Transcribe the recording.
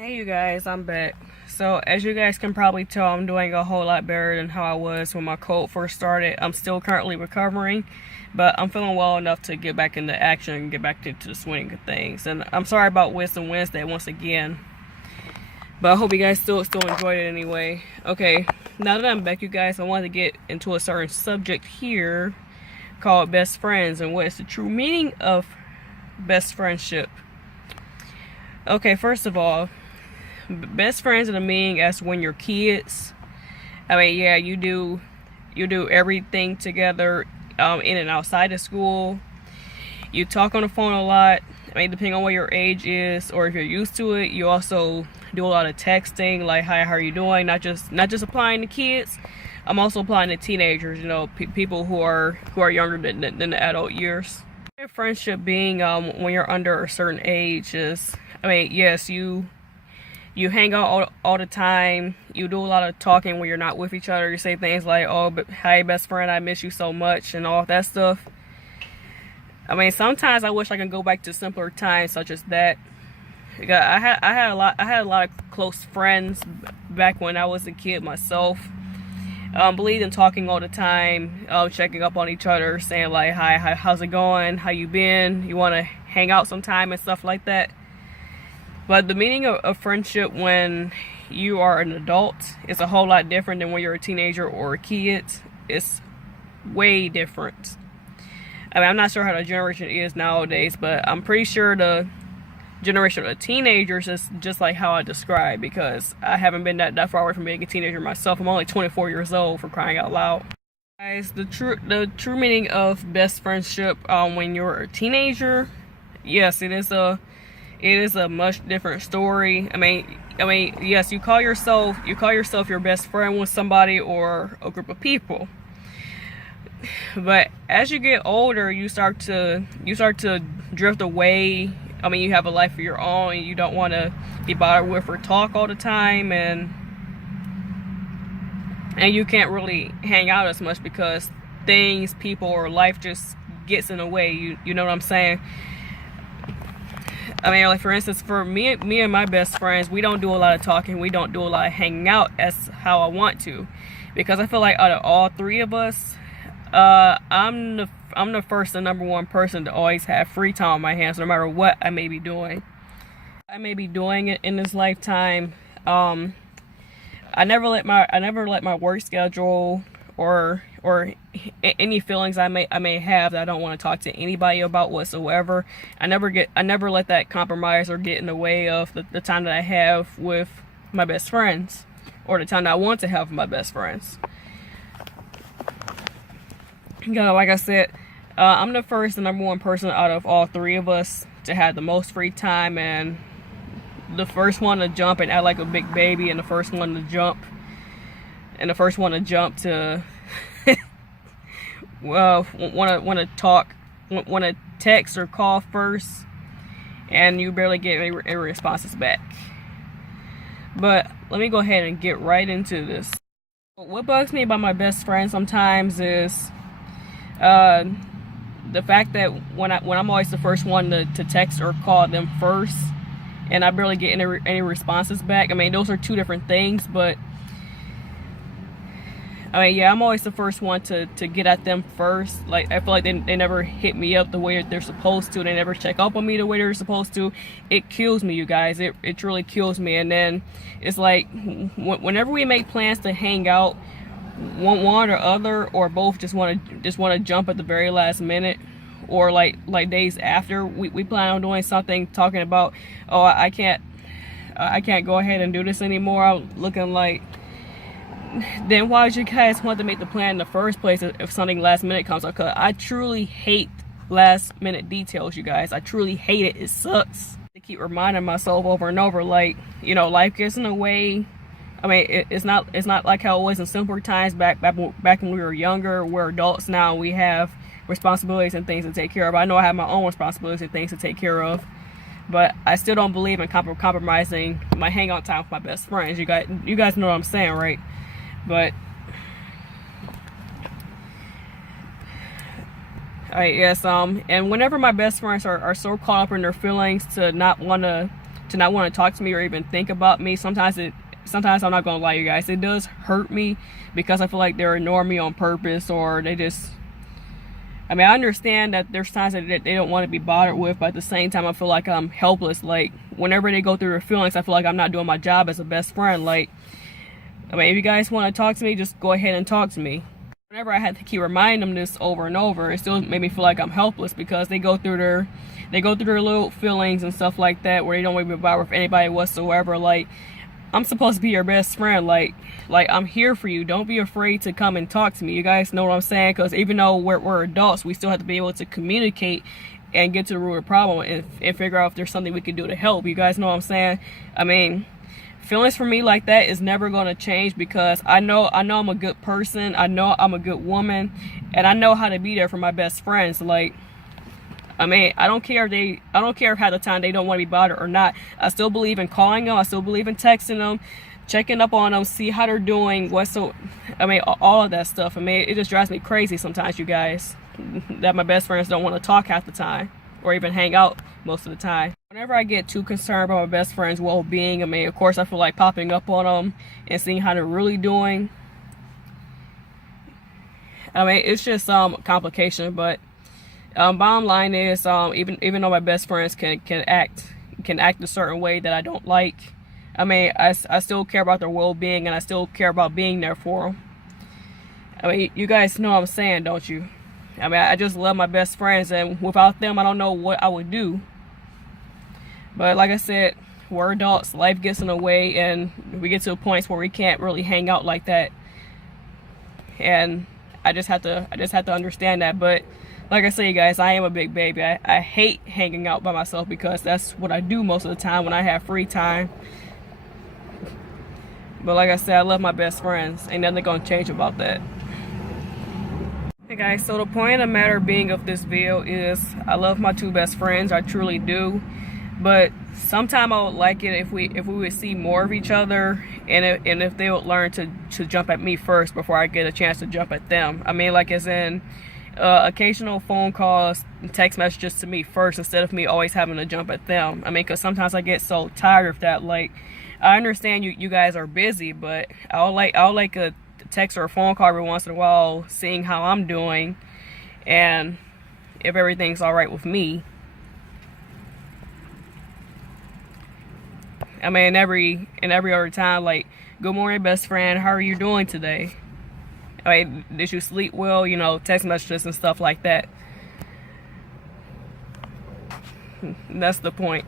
Hey you guys, I'm back. So as you guys can probably tell, I'm doing a whole lot better than how I was when my cold first started. I'm still currently recovering, but I'm feeling well enough to get back into action and get back into the swing of things. And I'm sorry about Wisdom Wednesday once again, but I hope you guys still enjoyed it anyway. Okay, now that I'm back, you guys, I wanted to get into a certain subject here called best friends and what is the true meaning of best friendship. Okay, first of all, best friends in the meaning as when you're kids. I mean, yeah, you do everything together, in and outside of school. You talk on the phone a lot. I mean, depending on what your age is or if you're used to it, you also do a lot of texting, like hi, how are you doing? Not just applying to kids. I'm also applying to teenagers. You know, people who are younger than the adult years. Friendship being when you're under a certain age is, I mean, yes, you hang out all the time. You do a lot of talking when you're not with each other. You say things like, oh, but hi, best friend, I miss you so much, and all that stuff. I mean, sometimes I wish I could go back to simpler times such as that. I had a lot of close friends back when I was a kid myself. Believed in talking all the time, checking up on each other, saying like, hi, how's it going? How you been? You want to hang out sometime and stuff like that. But the meaning of friendship when you are an adult is a whole lot different than when you're a teenager or a kid. It's way different. I mean, I'm not sure how the generation is nowadays, but I'm pretty sure the generation of teenagers is just like how I described, because I haven't been that far away from being a teenager myself. I'm only 24 years old, for crying out loud. Guys, the true meaning of best friendship when you're a teenager, yes, it is a much different story. I mean, yes, you call yourself your best friend with somebody or a group of people. But as you get older, you start to drift away. I mean, you have a life of your own, and you don't want to be bothered with or talk all the time, and you can't really hang out as much because things, people, or life just gets in the way. You know what I'm saying? I mean, like for instance, for me and my best friends, we don't do a lot of talking. We don't do a lot of hanging out as how I want to, because I feel like out of all three of us, I'm the first and number one person to always have free time on my hands, no matter what I may be doing. It in this lifetime. I never let my work schedule or any feelings I may have that I don't want to talk to anybody about whatsoever. I never let that compromise or get in the way of the time that I have with my best friends, or the time that I want to have with my best friends. You know, like I said, I'm the first and number one person out of all three of us to have the most free time, and the first one to jump and act like a big baby, and the first one to jump to well, want to talk, want to text or call first, and you barely get any responses back. But let me go ahead and get right into this. What bugs me about my best friend sometimes is the fact that when I'm always the first one to text or call them first, and I barely get any responses back. I mean, those are two different things, but I mean, yeah, I'm always the first one to get at them first. Like, I feel like they never hit me up the way they're supposed to. They never check up on me the way they're supposed to. It kills me, you guys. It truly kills me. And then it's like, whenever we make plans to hang out, one or other or both just want to jump at the very last minute, or like days after we plan on doing something, talking about, oh, I can't go ahead and do this anymore. I'm looking like, then why would you guys want to make the plan in the first place if something last minute comes up? Because I truly hate last minute details, you guys. I truly hate it. It sucks. I keep reminding myself over and over, like, you know, life gets in the way. I mean, it's not like how it was in simpler times back when we were younger. We're adults now. We have responsibilities and things to take care of. I know I have my own responsibilities and things to take care of, but I still don't believe in compromising my hangout time with my best friends. You guys know what I'm saying, right? But alright, yes, and whenever my best friends are so caught up in their feelings to not want to to not want to talk to me or even think about me. Sometimes I'm not gonna lie, you guys, it does hurt me because I feel like they're ignoring me on purpose, or they just, I mean, I understand that there's times that they don't want to be bothered with, but at the same time I feel like I'm helpless. Like, whenever they go through their feelings, I feel like I'm not doing my job as a best friend. Like, I mean, if you guys want to talk to me, just go ahead and talk to me. Whenever I had to keep reminding them this over and over, it still made me feel like I'm helpless, because they go through their little feelings and stuff like that, where they don't want to be bothered with anybody whatsoever. Like, I'm supposed to be your best friend. Like I'm here for you. Don't be afraid to come and talk to me. You guys know what I'm saying? Because even though we're adults, we still have to be able to communicate and get to the root of the problem and figure out if there's something we can do to help. You guys know what I'm saying? I mean, feelings for me like that is never going to change, because I know I'm a good person. I know I'm a good woman, and I know how to be there for my best friends. Like, I mean, I don't care if half the time they don't want to be bothered or not. I still believe in calling them. I still believe in texting them, checking up on them, see how they're doing. I mean, all of that stuff. I mean, it just drives me crazy sometimes, you guys, that my best friends don't want to talk half the time or even hang out most of the time. Whenever I get too concerned about my best friend's well-being, I mean, of course, I feel like popping up on them and seeing how they're really doing. I mean, it's just complication, but bottom line is, even though my best friends can act a certain way that I don't like, I mean, I still care about their well-being, and I still care about being there for them. I mean, you guys know what I'm saying, don't you? I mean, I just love my best friends, and without them, I don't know what I would do. But like I said, we're adults. Life gets in the way, and we get to points where we can't really hang out like that. And I just have to understand that. But like I say, guys, I am a big baby. I hate hanging out by myself, because that's what I do most of the time when I have free time. But like I said, I love my best friends. Ain't nothing gonna change about that. Hey guys, so the point of the matter being of this video is, I love my two best friends. I truly do. But sometime I would like it if we would see more of each other, and if they would learn to jump at me first before I get a chance to jump at them. I mean, like, as in occasional phone calls, text messages to me first, instead of me always having to jump at them. I mean, because sometimes I get so tired of that. Like, I understand you guys are busy, but I'll like a text or a phone call every once in a while, seeing how I'm doing and if everything's all right with me. I mean, every other time, like, good morning, best friend, how are you doing today? I mean, did you sleep well? You know, text messages and stuff like that. That's the point.